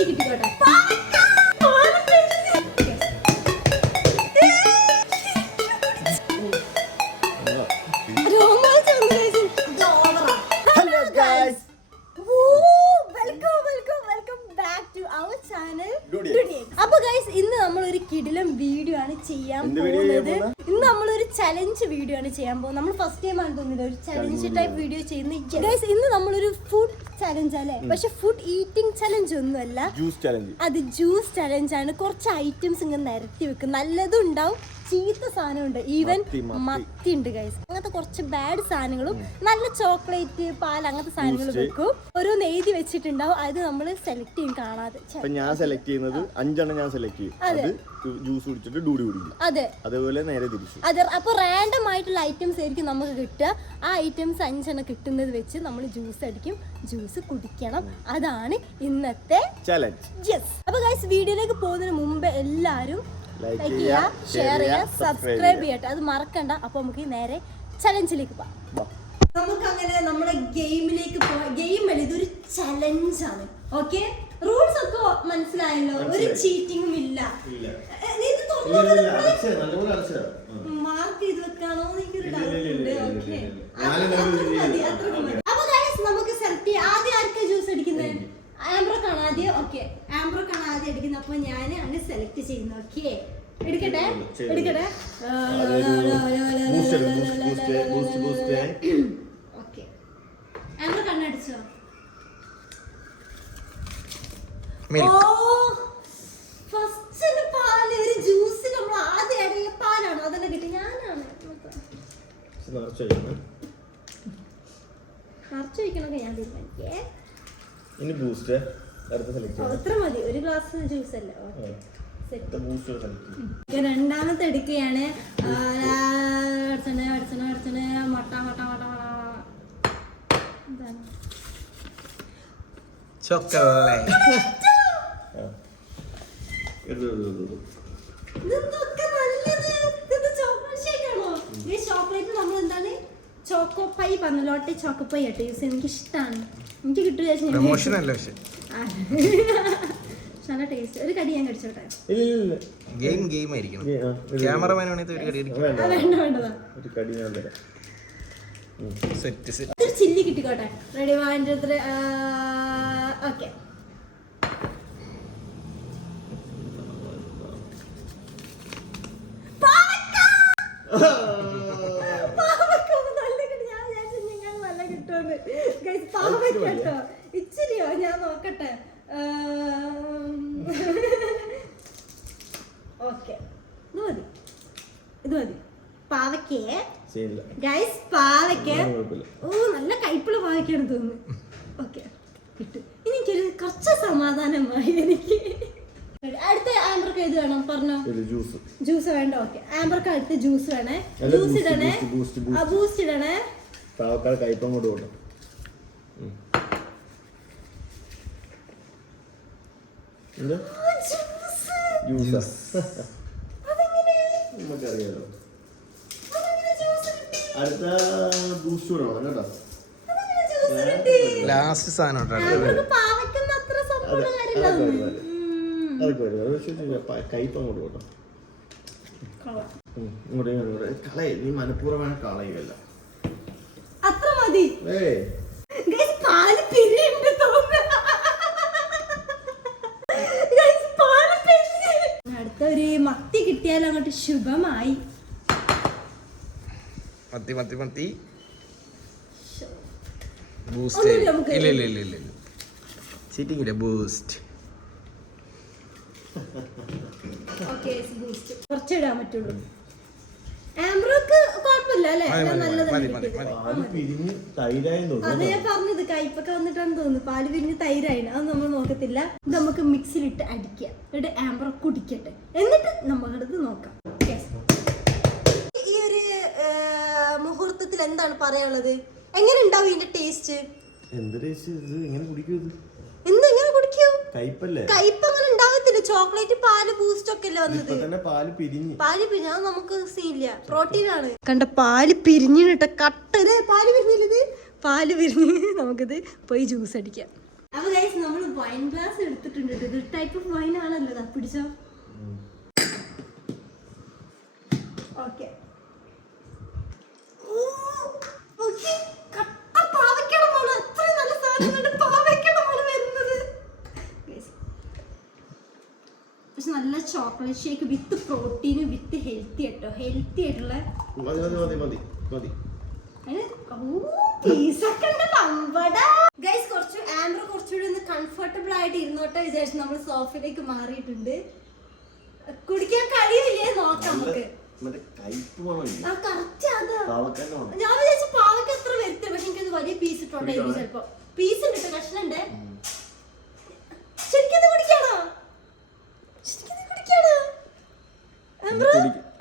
Chilli കിട്ടിക്കോട്ടെ. അപ്പൊ guys ഇന്ന് നമ്മളൊരു കിടിലം വീഡിയോ ആണ് ചെയ്യാൻ പോകുന്നത്. ഇന്ന് നമ്മളൊരു ചലഞ്ച് വീഡിയോ ആണ് ചെയ്യാൻ പോകുന്നത്. നമ്മൾ ഫസ്റ്റ് ടൈം ആണ് തോന്നുന്നത് ഒരു ചലഞ്ച് ടൈപ്പ് വീഡിയോ ചെയ്യുന്നത്. ഗൈസ് ഇന്ന് നമ്മളൊരു ഫുഡ് ചലഞ്ച് അല്ലേ, പക്ഷെ ഫുഡ് ഈറ്റിംഗ് ചലഞ്ച് ഒന്നുമല്ല, അത് ജ്യൂസ് ചലഞ്ച് ആണ്. കുറച്ച് ഐറ്റംസ് ഇങ്ങനെ നിരത്തി വെക്കും, നല്ലതും ഉണ്ടാവും ചീത്ത സാധനം ഉണ്ട്, ഈവൻ മത്തി ഉണ്ട് ഗൈസ്. അങ്ങനത്തെ കുറച്ച് ബാഡ് സാധനങ്ങളും നല്ല ചോക്ലേറ്റ് പാൽ അങ്ങനത്തെ സാധനങ്ങൾ വെക്കും. ഓരോന്ന് എഴുതി വെച്ചിട്ടുണ്ടാവും, അത് നമ്മൾ സെലക്ട് ചെയ്യും കാണാതെ. ഞാൻ സെലക്ട് ചെയ്യുന്നത് 5 എണ്ണം ഞാൻ സെലക്ട് ചെയ്യും, അത് ജ്യൂസ് കുടിച്ചിട്ട് ഡൂടി കുടിക്കും. അതെ, അതേപോലെ നേരെ തിരിച്ചു. അതെ, അപ്പൊ റാൻഡം ആയിട്ടുള്ള ഐറ്റംസ് ആയിരിക്കും നമുക്ക് കിട്ടുക. ആ ഐറ്റംസ് 5 എണ്ണം കിട്ടുന്നത് വെച്ച് നമ്മൾ ജ്യൂസ് അടിക്കും, ജ്യൂസ് കുടിക്കണം. അതാണ് ഇന്നത്തെ ചലഞ്ച്. യെസ്. അപ്പൊ ഗൈസ് വീഡിയോയിലേക്ക് പോകുന്നതിന് മുമ്പ് എല്ലാവരും ലൈക്ക് ചെയ്യുക, ഷെയർ ചെയ്യുക, സബ്സ്ക്രൈബ് ചെയ്യട്ടെ, അത് മറക്കണ്ട. അപ്പൊ നമുക്ക് നേരെ ചലഞ്ചിലേക്ക് പോവാം. നമുക്ക് അങ്ങനെ നമ്മുടെ ഗെയിമിലേക്ക് പോവാം. ഗെയിം അല്ല, ഇതൊരു ചലഞ്ചാണ്. ഓക്കെ, റൂൾസ് ഒക്കെ മനസ്സിലായല്ലോ, ഒരു ചീറ്റിംഗും ഇല്ല. മാർക്ക് ചെയ്ത് വെക്കാണോ എനിക്കൊരു ഡൗട്ട് ഉണ്ട്. ഓക്കെ, അപ്പൊ ഗൈസ് നമുക്ക് സെലക്ട് ചെയ്യാം. ആദ്യം ആർക്കാ ജ്യൂസ് അടിക്കുന്നത്? ആംബ്രോക്കാണ് ആദ്യം. ഓക്കെ, ആംബ്രോക്കാണ് ആദ്യം അടിക്കുന്നത്. അപ്പൊ ഞാൻ അങ്ങനെ സെലക്ട് ചെയ്യുന്നു. ഓക്കെ, എടുക്കട്ടെ എടുക്കട്ടെ. ഓക്കെ, ആംബ്രോ കണ്ണടിച്ചോ? ഫസ്റ്റ് പാല്, ഒരു ജ്യൂസ് നമ്മൾ ആദ്യം അടിയ പാലാണോ? അതന്നെ കിട്ടി. ഞാനാണ് നിറച്ച് വയ്ക്കണൊക്കെ ഞാൻ തീരുമാനിക്കേ. അത്ര മതി, ഒരു ഗ്ലാസ് ജ്യൂസ് അല്ലേ. രണ്ടാമത്തെ എടുക്കുകയാണ്. മുട്ട മുട്ട മുട്ട ചോക്ലേറ്റ് നമ്മൾ എന്താണ് ചോക്കോ പൈ പറഞ്ഞു, ലോട്ടെ ചോക്കോ പൈ ആട്ടെ യൂസ് ചെയ്യാൻ എനിക്ക് ഇഷ്ടമാണ്. എനിക്ക് കിട്ടില്ല, നല്ല ടേസ്റ്റ്. ഒരു കടി ഞാൻ കടിച്ചോട്ടെ. ഗെയിം ആയിരിക്കണം. ക്യാമറമാൻ വേണ്ടതാ. ചില്ലി കിട്ടിക്കോട്ടെ. റെഡി, 1 2 3. ഓക്കെ, ഇച്ചിരിയോ? ഞാൻ നോക്കട്ടെ. ഓക്കെ, ഇത് മതി, ഇത് മതി. പാവയ്ക്കേ ഗൈസ്, പാവയ്ക്ക. ഓ, നല്ല കയ്പുള്ള പാവയ്ക്കാണ് തോന്നുന്നു. ഓക്കെ, കിട്ടും. ഇനി എനിക്കൊരു കുറച്ച് സമാധാനമായി എനിക്ക്. അടുത്ത ആംബർക്ക് ഏത് വേണം പറഞ്ഞോ? ജ്യൂസ് വേണ്ട. ഓക്കെ, ആംബർക്ക് അടുത്ത് ജ്യൂസ് വേണേ. ജ്യൂസ് ഇടണേ, ബൂസ്റ്റ് ഇടണേ. ലാസ്റ്റ് സാധനം നീ മനഃപൂർവ്വം കളയുകയല്ല. അത്ര മതി. അടുത്തൊരു മത്തി കിട്ടിയാൽ അങ്ങോട്ട് ശുഭമായി. മത്തി മത്തി മത്തി ബൂസ്റ്റ്. ഇല്ല ചീറ്റിംഗ് ഇല്ല, ബൂസ്റ്റ്. കുറച്ചിടാൻ പറ്റുള്ളൂ. ആംബ്രോക്ക് കുഴപ്പമില്ല അല്ലേ, നല്ലതാണ്. അത് ഞാൻ പറഞ്ഞത് കയ്പൊക്കെ വന്നിട്ടാണ് തോന്നുന്നു. പാല് പിരിഞ്ഞ് തൈരായി, അത് നമ്മൾ നോക്കത്തില്ല. ഇത് നമുക്ക് മിക്സിയിലിട്ട് അടിക്കുക, എന്നിട്ട് ആംബ്രോ കുടിക്കട്ടെ, എന്നിട്ട് നമുക്കടുത്ത് നോക്കാം. ഈ ഒരു മുഹൂർത്തത്തിൽ എന്താണ് പറയാനുള്ളത്? എങ്ങനെ ഉണ്ടാവും ഇതിന്റെ ടേസ്റ്റ്? എന്തെങ്ങനെ കുടിക്കൂ? കയ്പ് അങ്ങനെ ഉണ്ടാവത്തില്ല. ചോക്ലേറ്റ്, പാല്, ബൂസ്റ്റ് ഒക്കെ അല്ലേ വന്നത്. പാല് പിരിഞ്ഞ നമുക്ക് സീനില്ല, പ്രോട്ടീൻ ആണ്. കണ്ട പാല് പിരിഞ്ഞിട്ട് കട്ടല്ലേ, പാല് പിരിഞ്ഞില്ലത്. പാല് പിരിഞ്ഞ് നമുക്കിത് പോയി ജ്യൂസ് അടിക്കാം. അപ്പൊ ഗൈസ് നമ്മൾ വൈൻ ഗ്ലാസ് എടുത്തിട്ടുണ്ട്. ഇത് ടൈപ്പ് ഓഫ് വൈൻ ആണല്ലോ. പിടിച്ചോ. ഓക്കെ. പക്ഷെ നല്ല chocolate shake with protein with healthy കേട്ടോ. ഹെൽത്തി ആയിട്ടുള്ള കുറച്ചുകൂടി ഒന്ന് കംഫർട്ടബിൾ ആയിട്ട് ഇരുന്നോട്ടെ വിചാരിച്ചു നമ്മൾ സോഫയിലേക്ക് മാറിയിട്ടുണ്ട്. കുടിക്കാൻ കഴിയില്ലേ നോക്കാം നമുക്ക്. ഞാൻ വിചാരിച്ചു പാവയ്ക്ക് അത്ര വരുത്തില്ല. പക്ഷെ എനിക്കത് വലിയ പീസ് ഇട്ടോട്ടെ. ചിലപ്പോ പീസ് ഉണ്ട്, കഷ്ണുണ്ട്. ശരിക്കും കുടിക്കാണോ?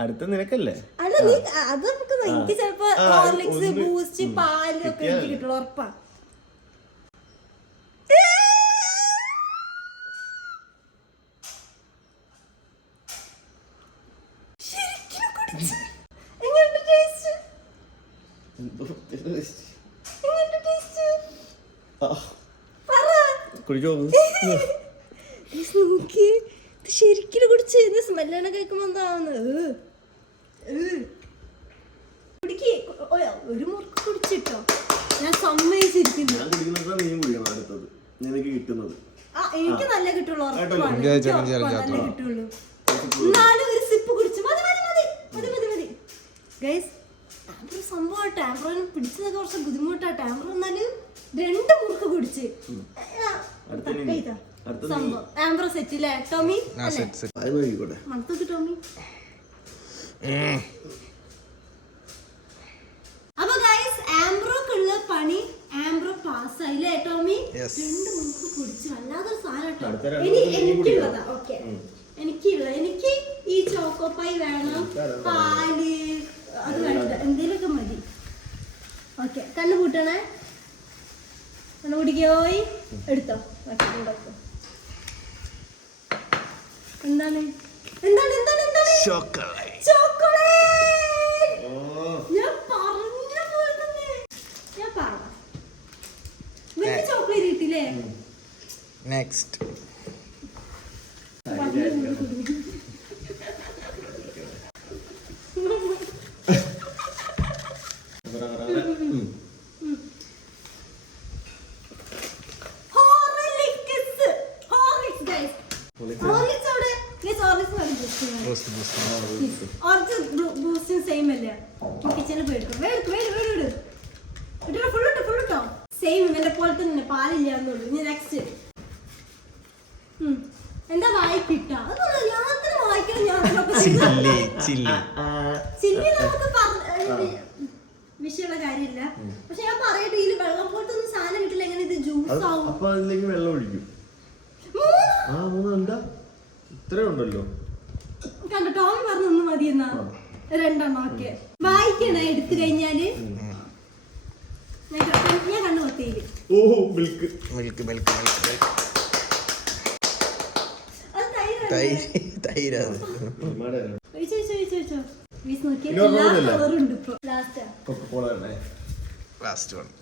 അടുത്ത നിനക്കല്ലേ? അല്ല നീ അത് നമുക്ക് എനിക്ക് ചിലപ്പോ ഹോർലിക്സ് ബൂസ്റ്റ് പാല് ഒക്കെ എനിക്ക് കിട്ടുള്ളൂ. ഉറപ്പാ. ശരിക്കും കുടിച്ച് സ്മെല്ലാണ് കേൾക്കുമ്പോ എന്താവുന്നത്. ഒരു മുറുക്ക് കുടിച്ചിട്ടോ ഞാൻ സമ്മതിച്ചിരിക്കുന്നു. എനിക്ക് നല്ല കിട്ടുള്ളൂ. കിട്ടുള്ളൂ. എന്നാലും ഒരു സിപ്പ് കുടിച്ചു. മതി മതി മതി മതി മതി മതി ഗൈസ്. ടാമ്പർ സംഭവം. ടാമ്പറിന് പിടിച്ചതൊക്കെ കുറച്ച് ബുദ്ധിമുട്ടാ. ടാമ്പർ എന്നാലും 2 മുറുക്ക് കുടിച്ച് സംഭവം. ടാമ്പർ സെറ്റ് അല്ലേ ടോമി? മണത്തോക്ക് ടോമി. അപ്പൊ ഗൈസ് ആംബ്രോക്കുള്ള പണി ആംബ്രോ പാസ്സായില്ലേ ടോമി? 2 മുറുക്ക് കുടിച്ച് വല്ലാതൊരു സാധനം. ഇനി എനിക്കുള്ളതാ. ഓക്കെ എനിക്ക് ഈ ചോക്കോപ്പായി വേണം. പാല് അത് വേണ്ട. എന്തേലൊക്കെ മതി. ഓക്കെ കണ്ണു കൂട്ടണേ. കണ്ണു കുടിക്കോയി എടുത്തോ. എന്താണ് എന്താണ് എന്താണ് എന്താണ്? ചോക്ലേറ്റ്. ഞാൻ പറഞ്ഞ പോലെ തന്നെ ഞാൻ പറഞ്ഞു. വലിയ ചോക്ലേറ്റ് കിട്ടില്ലേ? നെക്സ്റ്റ് എന്താ വായിക്കിട്ടാ വായിക്കണം. വിഷയമുള്ള കാര്യമില്ല. പക്ഷെ ഞാൻ പറയട്ടെ ഇതിൽ വെള്ളം പോലത്തെ ഒന്നും സാധനം കിട്ടില്ല. എങ്ങനെ ഇത് ജ്യൂസ് ആവും? വെള്ളം ഒഴിക്കും. ഇത്രയുണ്ടല്ലോ. കണ്ടോ ടോമി പറഞ്ഞു ഒന്ന് മതി എന്നാ. 2 എണ്ണം. ഓക്കെ വായിക്കണേ. എടുത്തു കഴിഞ്ഞാല് ഞാൻ കണ്ണു കൊത്തിയില്.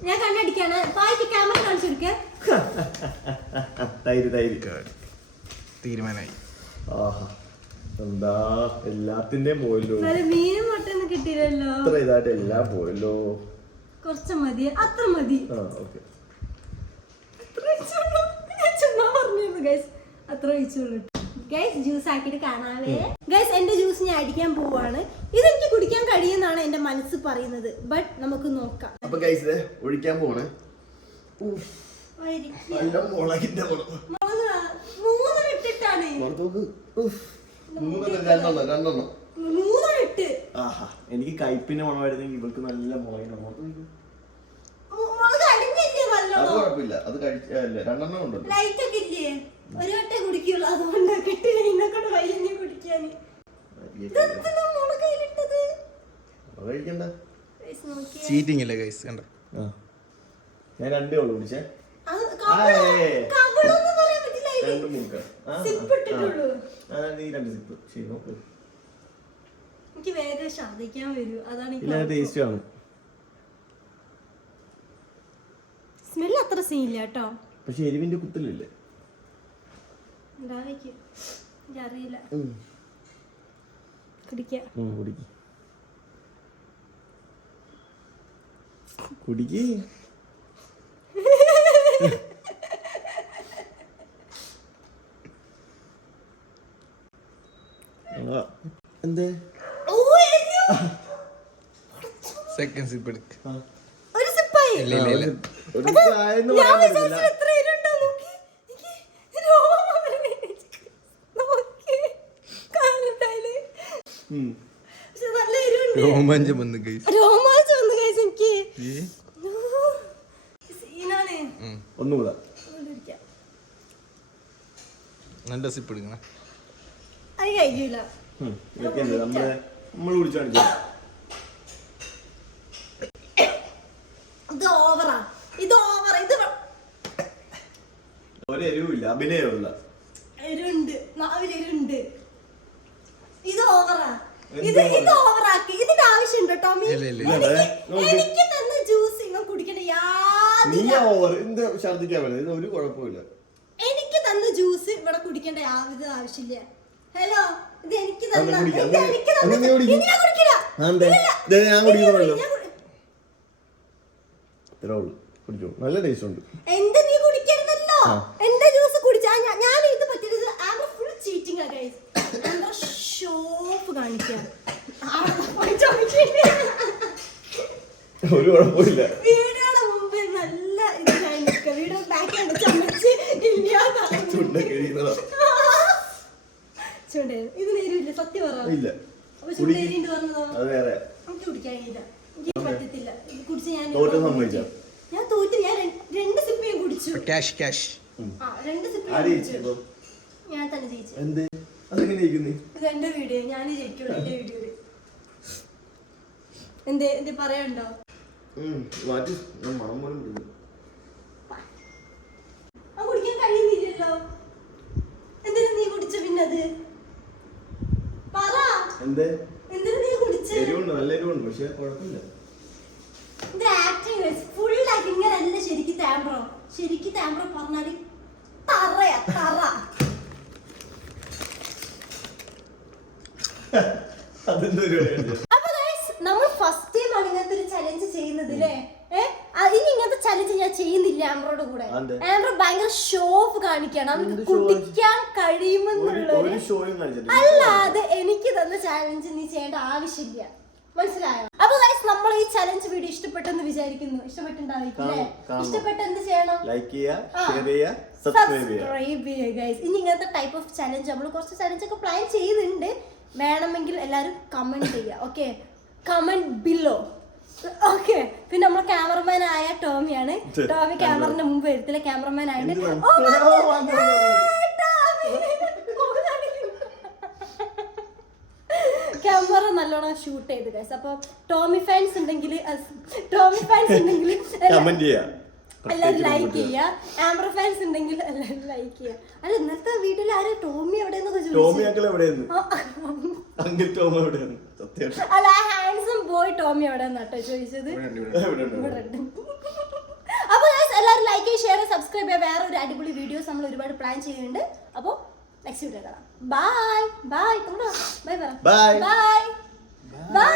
ഞാൻ കണ്ണടിക്കാണ്. ക്യാമറ കാണിച്ചെടുക്കേ. തീരുമാനമായി. എന്താ എല്ലാത്തിന്റെയും പോയല്ലോ. മീനും മട്ടൊന്നും കിട്ടിയില്ലല്ലോ. അത്ര ഇതായിട്ട് എല്ലാം പോയല്ലോ. കുറച്ച് മതി. അത്ര മതി. ചുമ്മാ പറഞ്ഞു ഗൈസ്. അത്ര ഒഴിച്ചോളൂ ഗൈസ്. ജ്യൂസ് ആക്കിയിട്ട് കാണാവേ ഗൈസ്. എന്റെ ജ്യൂസ് ഞാൻ അടിക്കാൻ പോവാണ്. ഇതെനിക്ക് കുടിക്കാൻ കഴിയുമെന്നാണ് എന്റെ മനസ്സ് പറയുന്നത്. ബട്ട് നമുക്ക് നോക്കാം. അപ്പൊ ഗൈസ് ഒഴിക്കാൻ പോണേ. 3 ഇട്ടിട്ടാണ്. 3 ഇട്ട്. എനിക്ക് കയ്പിന്റെ മണം വരുന്നെങ്കിൽ ഇവൾക്ക് നല്ല മുളകിന്റെ കുഴപ്പമില്ല. അത് കഴിച്ചല്ലേ 2 എണ്ണം ഉണ്ടല്ലോ. ലൈറ്റ് ഒക്കെ ഇല്ലേ? ഒരു വട്ടേ കുടിക്കുള്ളൂ. അതുകൊണ്ട് കെട്ടില്ല ഇന്നൊക്കെ വൈകി കുടിക്കാന്. ചീറ്റിംഗ് അല്ലേ ഗൈസ്? കണ്ടോ ഞാൻ 2 ഉള്ളു കുടിച്ചേ. എനിക്ക് വേഗം ഛർദിക്കാൻ വരും. അതാണ് ടേസ്റ്റ് ആണ്. സ്മെല്ല് അത്ര സീനില്ല കേട്ടോ. പക്ഷെ എരിവിന്റെ കുത്തലില്ലേ? അറിയില്ല. കുടിക്ക കുടിക്ക്. എന്തേ സെക്കൻഡ് സിപ്പ് എടുക്ക. ഒരു സിപ്പായി. ഇല്ല ഇല്ല ഇല്ല. ഒരു ചായന്ന് പറയാൻ പറ്റില്ല. എത്ര ഇരുണ്ടോ നോക്കി. രോമം നോക്കി. കാണുന്നില്ലേ? പക്ഷെ നല്ല ഇരുണ്ട്. രോമാഞ്ചം വന്നു ഗൈസ്. രോമാഞ്ചം വന്നു ഗൈസ് എനിക്ക്. സീനാണ്. ഒന്നുകൂടാ. നല്ല സിപ്പ് എടുക്കണം. അത് കഴിയൂല. ഇതൊക്കെ നമ്മൾ കുടിച്ചു കാണിച്ചു. ഇത് ഓവറാ. ഇത് ഒരു എരിവില്ല, അഭിനയമുള്ള എരുണ്ട്. നാവിലെരുണ്ട്. ഇത് ഓവറാ. ഇത് ഓവറാക്കി. ഇതിന്റെ ആവശ്യമുണ്ടോ ടോമി? ഇല്ല ഇല്ല. എനിക്ക് തന്ന ജ്യൂസ് ഇവൻ കുടിക്കണ്ട നീ ഓവർ എന്ത് ഛർദിക്കാൻ പറ്റില്ല. ഇത് ഒരു കുഴപ്പമില്ല. എനിക്ക് തന്ന ജ്യൂസ് ഇവിടെ കുടിക്കേണ്ട യാതൊരു ആവശ്യമില്ല. ഹലോ, ഇത് എനിക്ക് തന്ന ഞാൻ കുടിക്കില്ല. കുടിച്ചോ, നല്ല ടേസ്റ്റ് ഉണ്ട്. എന്റെ നീ കുടിക്കരുതല്ലോ. എന്റെ ജ്യൂസ് കുടിച്ചാ ഞാൻ ഇത് പറ്റിയത്. ആംബർ ഫുൾ ചീറ്റിംഗ് ആ ഗൈസ്. ആംബർ ഷോപ്പ് കാണിക്കാം. ഒരു കുഴപ്പമില്ല. വീഡിയോയുടെ മുമ്പ് നല്ല ഇത് കാണിക്കാം. വീഡിയോ ബാക്ക് ചമച്ച് ചൂണ്ടേ ഇത് നേരില്ല. സത്യം ഇല്ല. അപ്പൊ ചൂണ്ടേരിണ്ട് പറഞ്ഞതോ അത് വേറെ. എനിക്ക് കുടിക്കാൻ കഴിയില്ല. എനിക്ക് പറ്റത്തില്ല. ഇത് കുടിച്ച് ഞാൻ തോറ്റ്. ഞാൻ 2 സിപ്പ് ഞാൻ കുടിച്ചു. Cash cash. 2 സിപ്പ് ഞാൻ തന്നെ ജയിച്ചു. എന്ത് അതെങ്ങനെ ഇരിക്കുന്നു? ഇത് എന്റെ വീഡിയോ. ഞാൻ ജയിക്കുള്ളൂ എന്റെ വീഡിയോയില്. എന്തേ പറയാനുണ്ടോ? മണം പോലും കുടിക്കാൻ കഴിയുന്നില്ലല്ലോ. എന്തിനാ നീ കുടിച്ച പിന്നത്? പറ. എന്തിനാ നീ കുടിച്ച? എരിവുണ്ട്, നല്ല എരിവുണ്ട്, പക്ഷെ കുഴപ്പമില്ല. ഇത് ആക്ടിങ് ഫുൾ ആക്ടിങ്. ഇങ്ങനല്ല ശരിക്കും താമ്പ്രോ. ശരിക്കും താമ്പ്രോ പറഞ്ഞാല് തറയാ തറ. അപ്പൊ ഗൈസ്, നമ്മൾ ഫസ്റ്റ് ടൈം ആണ് ഇങ്ങനത്തെ ഒരു ചലഞ്ച് ചെയ്യുന്നത് അല്ലേ? ഇനി ഇങ്ങനത്തെ ചലഞ്ച് ഞാൻ ചെയ്യുന്നില്ല ആംബ്രോയുടെ കൂടെ. ആംബ്രോ ഭയങ്കര ഷോ ഓഫ് കാണിക്കണം. നമുക്ക് കുടിക്കാൻ കഴിയുമെന്നുള്ളത് അല്ലാതെ എനിക്ക് തന്ന ചലഞ്ച് നീ ചെയ്യേണ്ട ആവശ്യമില്ല. മനസ്സിലായോ? അപ്പൊ ഗൈസ്, നമ്മൾ ഈ ചലഞ്ച് വീഡിയോ ഇഷ്ടപ്പെട്ടെന്ന് വിചാരിക്കുന്നു. ഇഷ്ടപ്പെട്ടുണ്ടാവില്ലേ? ഇഷ്ടപ്പെട്ട എന്ത് ചെയ്യണം? ലൈക്ക് ചെയ്യുക, ഷെയർ ചെയ്യുക, സബ്സ്ക്രൈബ് ചെയ്യുക ഗൈസ്. ഇനി ഇങ്ങനത്തെ ടൈപ്പ് ഓഫ് ചലഞ്ച് നമ്മൾ കുറച്ച് ചലഞ്ച് ഒക്കെ പ്ലാൻ ചെയ്യുന്നുണ്ട്. വേണമെങ്കിൽ എല്ലാവരും കമന്റ് ചെയ്യുക. Okay, comment below. ഓക്കെ. പിന്നെ നമ്മുടെ ക്യാമറമാൻ ആയ ടോമിയാണ്. ടോമി ക്യാമറന്റെ മുമ്പ് വരത്തില്ല. ക്യാമറമാൻ ആയിട്ട് ക്യാമറ നല്ലോണം ഷൂട്ട് ചെയ്ത് ഗൈസ്. അപ്പൊ ടോമി ഫാൻസ് ഉണ്ടെങ്കിൽ എല്ലാവരും ലൈക്ക് ചെയ്യുക. ആംബ്രോ ഫാൻസ് ഉണ്ടെങ്കിൽ എല്ലാവരും ലൈക്ക് ചെയ്യുക. അല്ല, ഇന്നത്തെ വീട്ടിൽ ആരും ടോമി എവിടെയെന്നൊക്കെ അല്ല, ഹാൻസം ബോയ് ടോമി എവിടെയെന്നാട്ടോ ചോദിച്ചത്. അപ്പൊ എല്ലാവരും ലൈക്ക് ചെയ്യുക, ഷെയർ, സബ്സ്ക്രൈബ് ചെയ്യുക. വേറെ ഒരു അടിപൊളി വീഡിയോസ് നമ്മൾ ഒരുപാട് പ്ലാൻ ചെയ്യുന്നുണ്ട്. അപ്പോൾ നെക്സ്റ്റ് വീഡിയോ കാണാം. Bye bye. Bye bye bye.